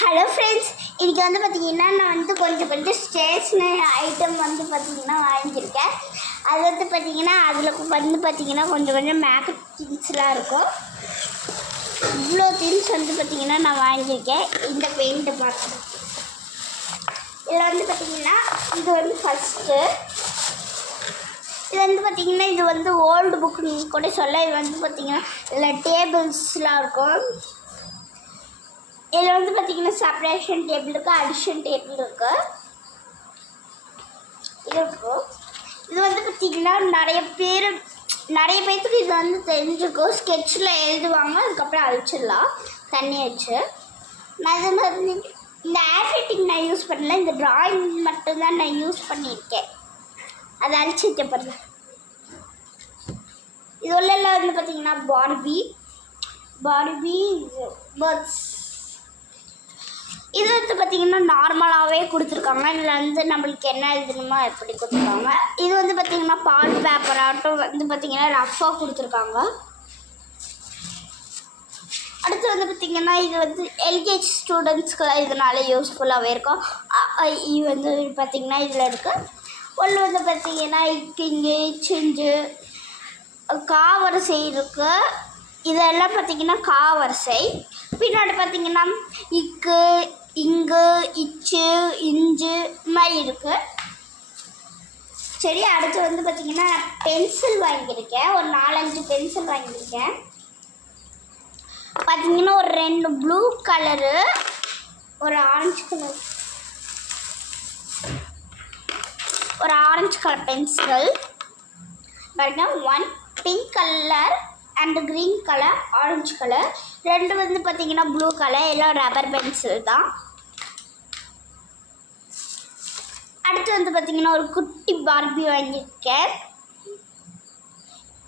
Hello friends, இன்றைக்கி வந்து பார்த்திங்கன்னா நான் கொஞ்சம் ஸ்டேஷ்னரி ஐட்டம் பார்த்திங்கன்னா வாங்கியிருக்கேன். அது பார்த்திங்கன்னா அதில் பார்த்திங்கன்னா கொஞ்சம் மேக்கப் திங்ஸ்லாம் இருக்கும். இவ்வளோ திங்ஸ் பார்த்திங்கன்னா நான் வாங்கியிருக்கேன். இந்த பெயிண்ட்டை பார்க்கணும். இதில் பார்த்திங்கன்னா இது ஃபஸ்ட்டு. இது பார்த்திங்கன்னா இது ஓல்டு புக்குன்னு கூட சொல்ல. இது பார்த்திங்கன்னா இதில் டேபிள்ஸ்லாம் இருக்கும். இதில் பார்த்திங்கன்னா செப்பரேஷன் டேபிள் இருக்குது, அடிஷன் டேபிள் இருக்குது. இது இருக்கும். இது பார்த்திங்கன்னா நிறைய பேர்த்துக்கு இது தெரிஞ்சுக்கும். ஸ்கெட்சில் எழுதுவாங்க, அதுக்கப்புறம் அழிச்சிடலாம் தண்ணி வச்சு. நான் இது இந்த ஹேண்ட் ரைட்டிங் நான் யூஸ் பண்ணல, இந்த ட்ராயிங் மட்டும்தான் நான் யூஸ் பண்ணியிருக்கேன். அதை அழிச்சிட்டு பாருங்க. இது உள்ள பார்த்திங்கன்னா பார்பி பேர்ட்ஸ். இது பார்த்திங்கன்னா நார்மலாகவே கொடுத்துருக்காங்க. இதில் நம்மளுக்கு என்ன எழுதணுமோ எப்படி கொடுத்துருக்காங்க. இது பார்த்திங்கன்னா பால் பேப்பராட்டும் பார்த்திங்கன்னா ரஃப்பாக கொடுத்துருக்காங்க. அடுத்து பார்த்திங்கன்னா இது எல்கேஜி ஸ்டூடெண்ட்ஸ்க்குலாம் இதனால யூஸ்ஃபுல்லாகவே இருக்கும். இது பார்த்திங்கன்னா இதில் இருக்குது. ஒன்று பார்த்திங்கன்னா இக்கிங்கு சிஞ்சு காவரிசை இருக்குது. இதெல்லாம் பார்த்திங்கன்னா காவரிசை. பின்னாடி பார்த்திங்கன்னா இக்கு இங்கு இச்சு இஞ்சு மாதிரி இருக்குது. சரி, அடுத்து பார்த்திங்கன்னா பென்சில் வாங்கியிருக்கேன். ஒரு 4-5 பென்சில் வாங்கியிருக்கேன். பார்த்திங்கன்னா ஒரு 2 ப்ளூ கலரு, ஒரு ஆரஞ்சு கலர் பென்சில் பாருங்க. 1 pink colour and green colour, orange colour. 2 பார்த்திங்கன்னா ப்ளூ கலர். எல்லாம் ரப்பர் பென்சில் தான். அடுத்து பார்த்திங்கன்னா ஒரு குட்டி பார்பி வாங்கியிருக்கேன்.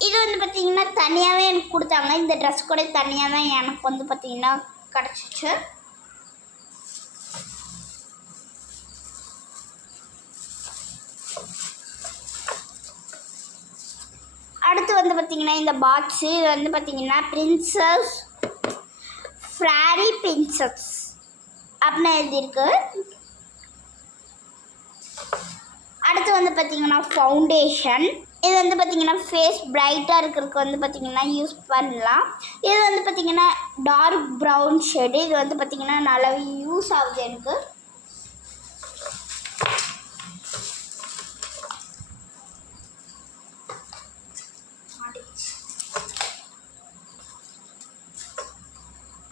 இது பார்த்திங்கன்னா தனியாகவே எனக்கு கொடுத்தாங்க. இந்த ட்ரெஸ் கூட தனியாக தான் எனக்கு பார்த்திங்கன்னா கிடச்சிச்சு. அடுத்து பார்த்திங்கன்னா இந்த பாக்ஸு. இது பார்த்திங்கன்னா பிரின்சஸ் ஃப்ராரி பிரின்சஸ் அப்படின்னு எழுதியிருக்கு. அடுத்து பார்த்திங்கன்னா ஃபவுண்டேஷன். இது பார்த்திங்கன்னா ஃபேஸ் பிரைட்டாக இருக்கிறதுக்கு பார்த்திங்கன்னா யூஸ் பண்ணலாம். இது பார்த்திங்கன்னா டார்க் ப்ரௌன் ஷேடு. இது பார்த்திங்கன்னா நல்லாவே யூஸ் ஆகுது எனக்கு.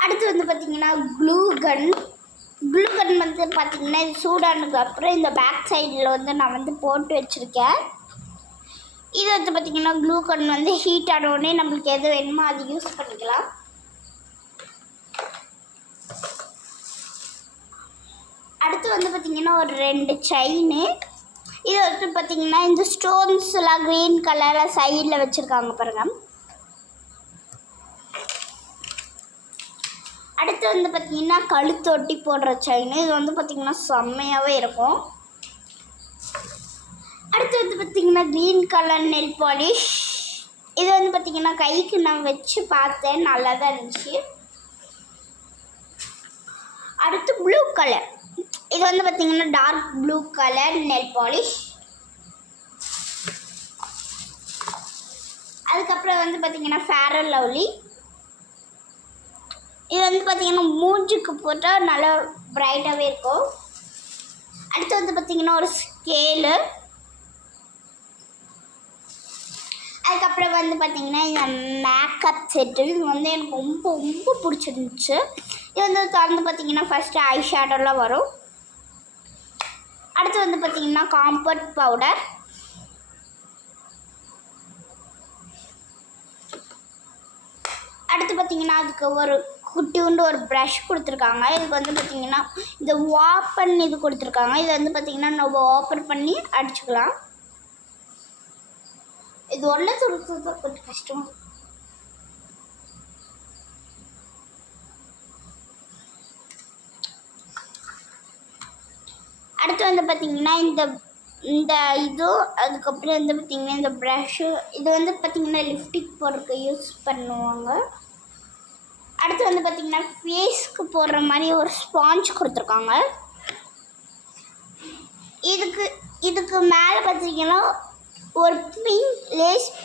அடுத்து பார்த்திங்கன்னா க்ளூ கன் பார்த்திங்கன்னா இது சூடானதுக்கு அப்புறம் இந்த பேக் சைடில் நான் போட்டு வச்சுருக்கேன். இது பார்த்திங்கன்னா க்ளூ கன் ஹீட் ஆனோடனே நம்மளுக்கு எது வேணுமோ அது யூஸ் பண்ணிக்கலாம். அடுத்து பார்த்திங்கன்னா ஒரு 2 செயின்னு. இது பார்த்திங்கன்னா இந்த ஸ்டோன்ஸ்லாம் க்ரீன் கலரில் சைடில் வச்சுருக்காங்க பாருங்கள். அடுத்து பார்த்திங்கன்னா கழுத்தொட்டி போடுற செயின். இது பார்த்திங்கன்னா செம்மையாகவே இருக்கும். அடுத்து பார்த்திங்கன்னா க்ரீன் கலர் நெல் பாலிஷ். இது பார்த்திங்கன்னா கைக்கு நான் வச்சு பார்த்தேன், நல்லா தான் இருந்துச்சு. அடுத்து ப்ளூ கலர். இது பார்த்திங்கன்னா டார்க் ப்ளூ கலர் நெல் பாலிஷ். அதுக்கப்புறம் பார்த்திங்கன்னா ஃபேர் அண்ட் லவ்லி. இது பார்த்திங்கன்னா மூஞ்சுக்கு போட்டால் நல்லா ப்ரைட்டாகவே இருக்கும். அடுத்து பார்த்திங்கன்னா ஒரு ஸ்கேலு. அதுக்கப்புறம் பார்த்திங்கன்னா இந்த மேக்கப் செட்டு. இது எனக்கு ரொம்ப பிடிச்சிருந்துச்சு. இது திறந்து பார்த்திங்கன்னா ஃபஸ்ட்டு ஐ ஷேடோலாம் வரும். அடுத்து பார்த்திங்கன்னா காம்பேக்ட் பவுடர். அடுத்து பார்த்திங்கன்னா அதுக்கு ஒரு குட்டியுண்டு ஒரு ப்ரஷ் கொடுத்துருக்காங்க. இதுக்கு பார்த்திங்கன்னா இந்த ஓப்பன் இது கொடுத்துருக்காங்க. இது பார்த்திங்கன்னா நம்ம ஓப்பன் பண்ணி அடிச்சுக்கலாம். இது ஒன்று சொல்கிறது கொஞ்சம் கஷ்டம். அடுத்து பார்த்திங்கன்னா இந்த இதுவும் அதுக்கப்புறம் பார்த்திங்கன்னா இந்த ப்ரஷ்ஷு. இது பார்த்திங்கன்னா லிப்ஸ்டிக் போடுறதுக்கு யூஸ் பண்ணுவாங்க. அடுத்து வந்து பார்த்திங்கன்னா ஃபேஸ்க்கு போடுற மாதிரி ஒரு ஸ்பாஞ்ச் கொடுத்துருக்காங்க. இதுக்கு மேலே பார்த்திங்கன்னா ஒரு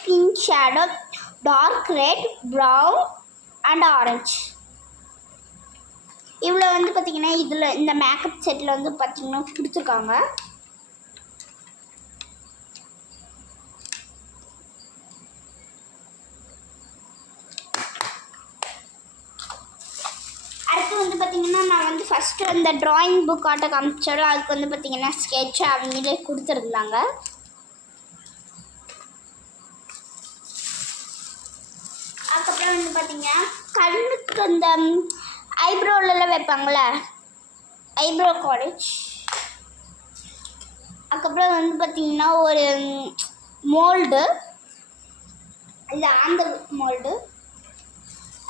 pink shadow, dark red, brown and orange. இவ்வளோ வந்து பார்த்திங்கன்னா இதில் இந்த மேக்கப் செட்டில் வந்து பார்த்திங்கன்னா கொடுத்துருக்காங்க. அடுத்து வந்து பார்த்திங்கன்னா நான் வந்து ஃபஸ்ட்டு அந்த ட்ராயிங் புக் ஆட்ட காமிச்சாலும் அதுக்கு வந்து பார்த்திங்கன்னா ஸ்கெட்ச் அவங்களே கொடுத்துருந்தாங்க. அதுக்கப்புறம் வந்து பார்த்திங்கன்னா கண்ணுக்கு அந்த ஐப்ரோலெலாம் வைப்பாங்கள, ஐப்ரோ காலேஜ். அதுக்கப்புறம் வந்து பார்த்திங்கன்னா ஒரு மோல்டு, இது அந்த மோல்டு.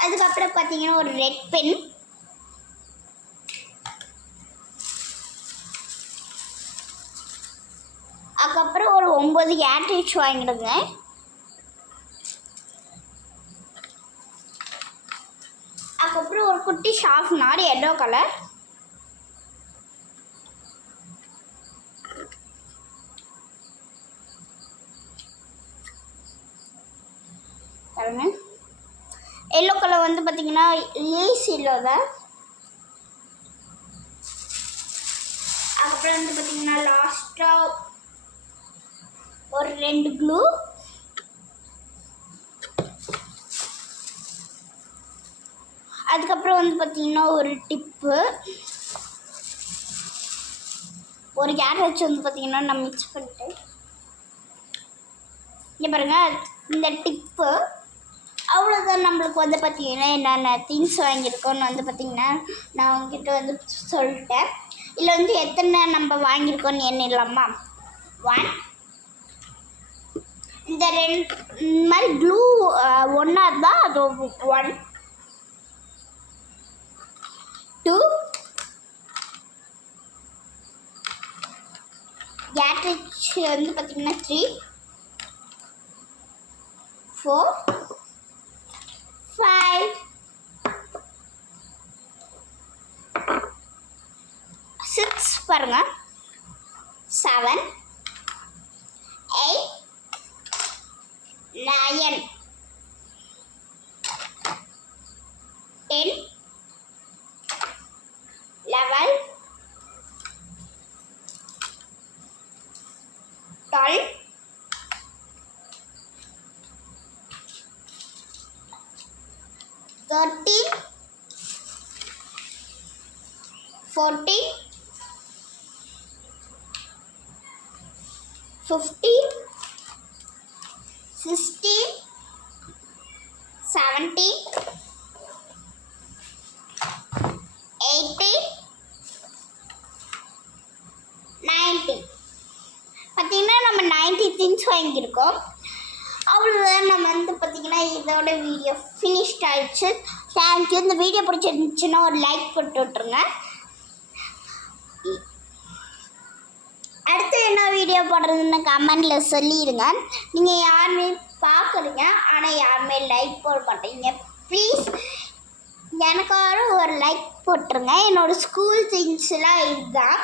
அதுக்கப்புறம் பார்த்திங்கன்னா ஒரு ரெட் பென். அதுக்கப்புறம் ஒரு 9 கேட்ரிட்ஜ் வாங்கிடுங்க. அதுக்கப்புறம் ஒரு குட்டி ஷார்ப்னர் எல்லோ கலர். பாருங்க, எல்லோ கலர் வந்து பார்த்திங்கன்னா லேஸ் எல்லோவை. அதுக்கப்புறம் வந்து பார்த்திங்கன்னா லாஸ்ட்டாக ஒரு 2 க்ளூ. அதுக்கப்புறம் வந்து பார்த்திங்கன்னா ஒரு டிப்பு, ஒரு கேரட் வந்து பார்த்திங்கன்னா நான் மிக்ஸ் பண்ணிட்டேன். இங்கே பாருங்கள், இந்த டிப்பு அவ்வளோதான். நம்மளுக்கு வந்து பார்த்திங்கன்னா என்னென்ன திங்ஸ் வாங்கியிருக்கோன்னு வந்து பார்த்திங்கன்னா நான் உங்ககிட்ட வந்து சொல்லிட்டேன். இதில் வந்து எத்தனை நம்ம வாங்கியிருக்கோன்னு எண்ணிடலாமா? 1, இந்த 2 மாதிரி க்ளூ ஒன்றா தான் அது 1, 2, கேட்ரிட்ஜ் வந்து பார்த்திங்கன்னா 3, 4, 5, 6 பாருங்க, 7, 8, 9, 10, 11, 12, 13, 14, 15, 16, 17, 18, 19. பார்த்திங்கன்னா நம்ம 90 திங்ஸ் வாங்கியிருக்கோம். அவ்வளோதான். நம்ம வந்து பார்த்திங்கன்னா இதோட வீடியோ ஃபினிஷ்ட் ஆகிடுச்சு. தேங்க்யூ. இந்த வீடியோ பிடிச்சிருந்துச்சுன்னா ஒரு லைக் போட்டு விட்ருங்க. அடுத்து என்ன வீடியோ போடுறதுன்னு கமெண்டில் சொல்லிடுங்க. நீங்கள் யாருமே பார்க்குறீங்க, ஆனால் யாருமே லைக் போட மாட்டீங்க. ப்ளீஸ் எனக்காக ஒரு லைக் போட்டுருங்க. என்னோடய ஸ்கூல் திங்ஸ்லாம் இதுதான்.